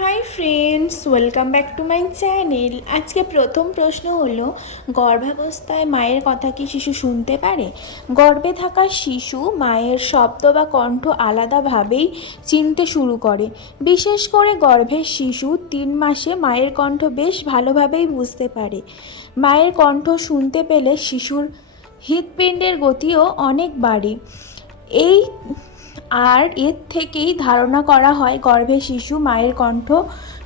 Hi friends welcome back to my channel আজকে প্রথম প্রশ্ন হলো, গর্ভাবস্থায় মায়ের কথা কি শিশু শুনতে পারে? গর্ভে থাকা শিশু মায়ের শব্দ বা কণ্ঠ আলাদাভাবেই চিনতে শুরু করে। বিশেষ করে গর্ভের শিশু তিন মাসে মায়ের কণ্ঠ বেশ ভালোভাবেই বুঝতে পারে। মায়ের কণ্ঠ শুনতে পেলে শিশুর হৃৎপিণ্ডের গতিও অনেক বাড়ে। এই আর এর থেকেই ধারণা করা হয় গর্ভে শিশু মায়ের কণ্ঠ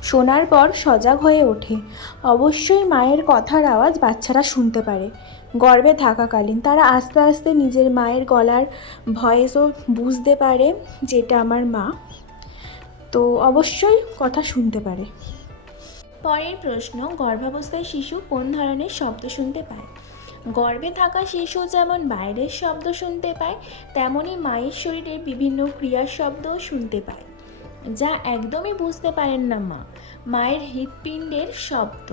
শোনার পর সজাগ হয়ে ওঠে। অবশ্যই মায়ের কথার আওয়াজ বাচ্চারা শুনতে পারে। গর্ভে থাকাকালীন তারা আস্তে আস্তে নিজের মায়ের গলার ভয়েসও বুঝতে পারে যেটা আমার মা। তো অবশ্যই কথা শুনতে পারে। পরের প্রশ্ন, গর্ভাবস্থায় শিশু কোন ধরনের শব্দ শুনতে পায়? গর্ভে থাকা শিশু যেমন বাইরের শব্দ শুনতে পায় তেমনই মায়ের শরীরে বিভিন্ন ক্রিয়ার শব্দও শুনতে পায়, যা একদমই বুঝতে পারেন না মা। মায়ের হৃৎপিণ্ডের শব্দ,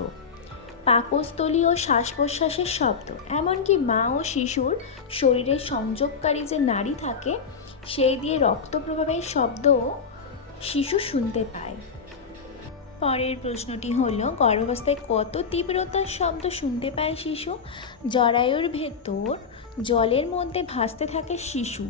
পাকস্থলী ও শ্বাস প্রশ্বাসের শব্দ, এমনকি মা ও শিশুর শরীরের সংযোগকারী যে নারী থাকে, সেই দিয়ে রক্ত প্রবাহের শব্দও শিশু শুনতে পায়। পরের প্রশ্নটি হলো, গর্ভাবস্থায় কত তীব্রতার শব্দ শুনতে পায় শিশু? জরায়ুর ভেতর জলের মধ্যে ভাসতে থাকে শিশু।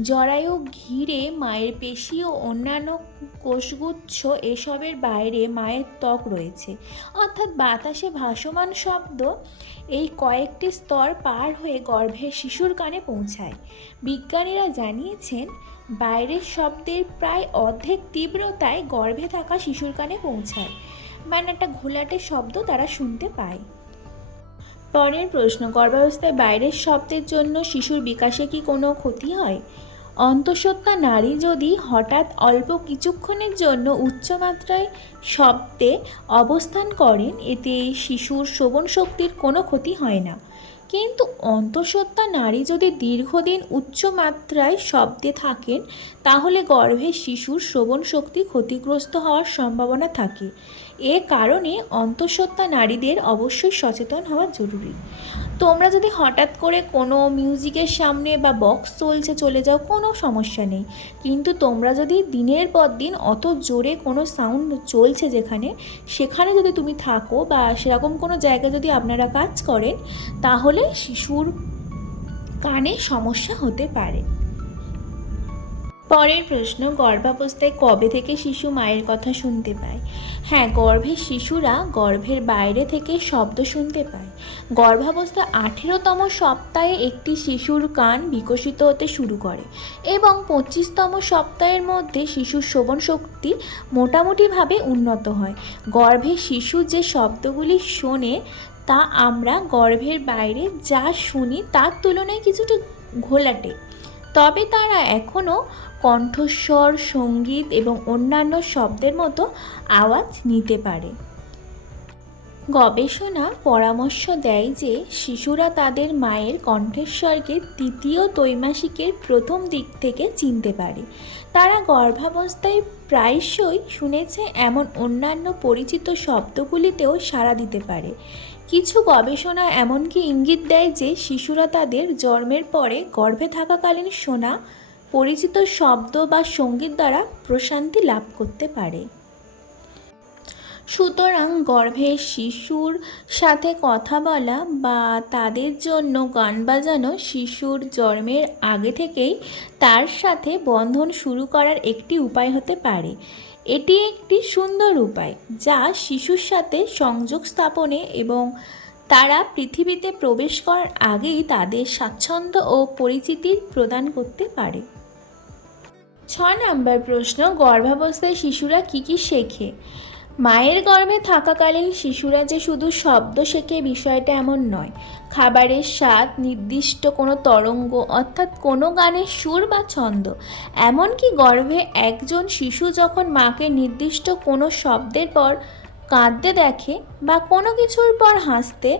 জরায়ু ঘিরে মায়ের পেশি ও অন্যান্য কোষগুচ্ছ এসবের বাইরে মায়ের ত্বক রয়েছে। অর্থাৎ বাতাসে ভাসমান শব্দ এই কয়েকটি স্তর পার হয়ে গর্ভের শিশুর কানে পৌঁছায়। বিজ্ঞানীরা জানিয়েছেন, বাইরের শব্দের প্রায় অর্ধেক তীব্রতায় গর্ভে থাকা শিশুর কানে পৌঁছায়। মানে একটা ঘোলাটে শব্দ তারা শুনতে পায়। পরের প্রশ্ন, গর্ভাবস্থায় বাইরের শব্দের জন্য শিশুর বিকাশে কি কোনো ক্ষতি হয়? অন্তঃসত্ত্বা নারী যদি হঠাৎ অল্প কিছুক্ষণের জন্য উচ্চমাত্রায় শব্দে অবস্থান করেন, এতে শিশুর শ্রবণ শক্তির কোনো ক্ষতি হয় না। কিন্তু অন্তঃসত্ত্বা নারী যদি দীর্ঘদিন উচ্চমাত্রায় শব্দে থাকেন, তাহলে গর্ভে শিশুর শ্রবণ শক্তি ক্ষতিগ্রস্ত হওয়ার সম্ভাবনা থাকে। এ কারণে অন্তঃসত্ত্বা নারীদের অবশ্যই সচেতন হওয়া জরুরি। তোমরা যদি হঠাৎ করে কোনো মিউজিকের সামনে বা বক্স চলছে, চলে যাও, কোনো সমস্যা নেই। কিন্তু তোমরা যদি দিনের পর দিন অত জোরে কোনো সাউন্ড চলছে যেখানে, সেখানে যদি তুমি থাকো বা সেরকম কোনো জায়গায় যদি আপনারা কাজ করেন, তাহলে শিশুর কানে সমস্যা হতে পারে। পরের প্রশ্ন, গর্ভাবস্থায় কবে থেকে শিশু মায়ের কথা শুনতে পায়? হ্যাঁ গর্ভের শিশুরা গর্ভের বাইরে থেকে শব্দ শুনতে পায়। গর্ভাবস্থা আঠেরোতম সপ্তাহে একটি শিশুর কান বিকশিত হতে শুরু করে এবং পঁচিশতম সপ্তাহের মধ্যে শিশুর শ্রবণ শক্তি মোটামুটিভাবে উন্নত হয়। গর্ভে শিশু যে শব্দগুলি শোনে তা আমরা গর্ভের বাইরে যা শুনি তার তুলনায় কিছুটা ঘোলাটে। তবে তারা এখনও কণ্ঠস্বর সংগীত এবং অন্যান্য শব্দের মতো আওয়াজ নিতে পারে। গবেষণা পরামর্শ দেয় যে শিশুরা তাদের মায়ের কণ্ঠস্বরকে তৃতীয় ত্রৈমাসিকের প্রথম দিক থেকে চিনতে পারে। তারা গর্ভাবস্থায় প্রায়শই শুনেছে এমন অন্যান্য পরিচিত শব্দগুলিতেও সাড়া দিতে পারে। কিছু গবেষণা এমনকি ইঙ্গিত দেয় যে শিশুরা তাদের জন্মের পরে গর্ভে থাকাকালীন শোনা, পরিচিত শব্দ বা সংগীত দ্বারা প্রশান্তি লাভ করতে পারে। সুতরাং গর্ভের শিশুর সাথে কথা বলা বা তাদের জন্য গান বাজানো শিশুর জন্মের আগে থেকেই তার সাথে বন্ধন শুরু করার একটি উপায় হতে পারে। এটি একটি সুন্দর উপায় যা শিশুর সাথে সংযোগ স্থাপনে এবং তারা পৃথিবীতে প্রবেশ করার আগেই তাদের স্বাচ্ছন্দ্য ও পরিচিতি প্রদান করতে পারে। ছ নম্বর প্রশ্ন, গর্ভাবস্থায় শিশুরা কী কী শেখে? মায়ের গর্ভে থাকাকালীন শিশুরা যে শুধু শব্দ শেখে বিষয়টা এমন নয়। খাবারের স্বাদ, নির্দিষ্ট কোনো তরঙ্গ অর্থাৎ কোনো গানের সুর বা ছন্দ। এমনকি গর্ভে একজন শিশু যখন মাকে নির্দিষ্ট কোনো শব্দের পর কাঁদতে দেখে বা কোনো কিছুর পর হাসতে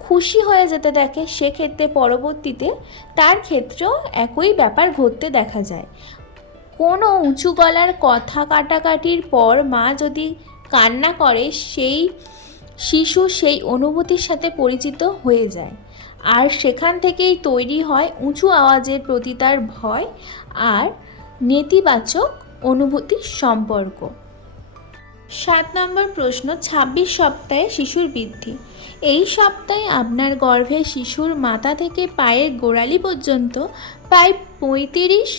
খুশি হয়ে যেতে দেখে, সেক্ষেত্রে পরবর্তীতে তার ক্ষেত্রেও একই ব্যাপার ঘটতে দেখা যায়। কোনো উঁচু গলার কথা কাটাকাটির পর মা যদি কান্না করে, সেই শিশু সেই অনুভূতির সাথে পরিচিত হয়ে যায়। আর সেখান থেকেই তৈরি হয় উঁচু আওয়াজের প্রতি তার ভয় আর নেতিবাচক অনুভূতির সম্পর্ক। সাত নম্বর প্রশ্ন ২৬ সপ্তাহে শিশুর বৃদ্ধি। এই সপ্তাহে আপনার গর্ভে শিশুর মাথা থেকে পায়ের গোড়ালি পর্যন্ত প্রায় পঁয়ত্রিশ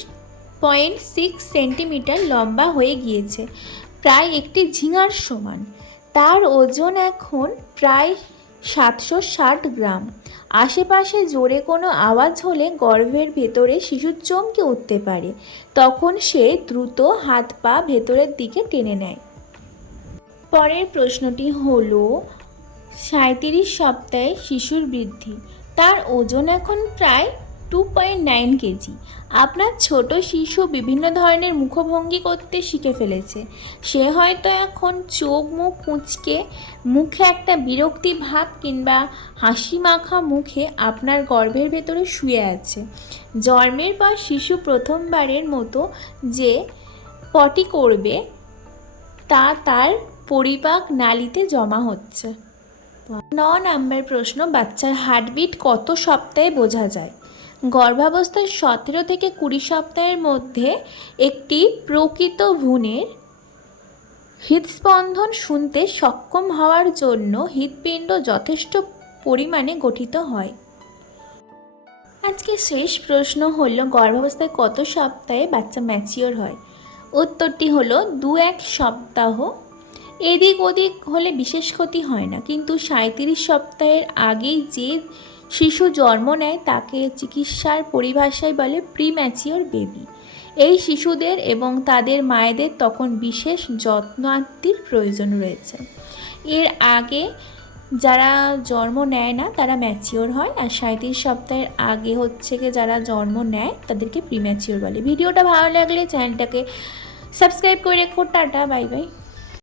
পয়েন্ট সিক্স সেন্টিমিটার লম্বা হয়ে গিয়েছে। প্রায় একটি ঝিঙার সমান। তার ওজন এখন প্রায় সাতশো ষাট গ্রাম। আশেপাশে জোরে কোনো আওয়াজ হলে গর্ভের ভেতরে শিশু চমকে উঠতে পারে। তখন সে দ্রুত হাত পা ভেতরের দিকে টেনে নেয়। পরের প্রশ্নটি হল সাঁত্রিশ সপ্তাহে শিশুর বৃদ্ধি। তার ওজন এখন প্রায় টু পয়েন্ট নাইন কেজি আপনার ছোট শিশু বিভিন্ন ধরনের মুখভঙ্গি করতে শিখে ফেলেছে। সে হয়তো এখন চোখ মুখ কুঁচকে মুখে একটা বিরক্তি ভাব কিংবা হাসি মাখা মুখে আপনার গর্ভের ভেতরে শুয়ে আছে। জন্মের পর শিশু প্রথমবারের মতো যে পটি করবে, তা তার পরিপাক নালিতে জমা হচ্ছে। ন নাম্বার প্রশ্ন, বাচ্চার হার্টবিট কত সপ্তাহে বোঝা যায়? গর্ভাবস্থার সতেরো থেকে কুড়ি সপ্তাহের মধ্যে একটি প্রকৃত ভ্রূণের হৃদস্পন্দন শুনতে সক্ষম হওয়ার জন্য হৃৎপিণ্ড যথেষ্ট পরিমাণে গঠিত হয়। আজকে শেষ প্রশ্ন হলো, গর্ভাবস্থায় কত সপ্তাহে বাচ্চা ম্যাচিওর হয়? উত্তরটি হলো দু এক সপ্তাহ। এদিক ওদিক হলে বিশেষ ক্ষতি হয় না, কিন্তু সাঁত্রিশ সপ্তাহের আগেই যে শিশু জন্ম নেয় তাকে চিকিৎসার পরিভাষায় বলে প্রিম্যাচিওর বেবি এই শিশুদের এবং তাদের মায়েদের তখন বিশেষ যত্নাত্তির প্রয়োজন রয়েছে। এর আগে যারা জন্ম নেয় না, তারা ম্যাচিওর হয় আর সাঁত্রিশ সপ্তাহের আগে হচ্ছে কি যারা জন্ম নেয়, তাদেরকে প্রিম্যাচিওর বলে। ভিডিওটা ভালো লাগলে চ্যানেলটাকে সাবস্ক্রাইব করে রেখো। Tata bye bye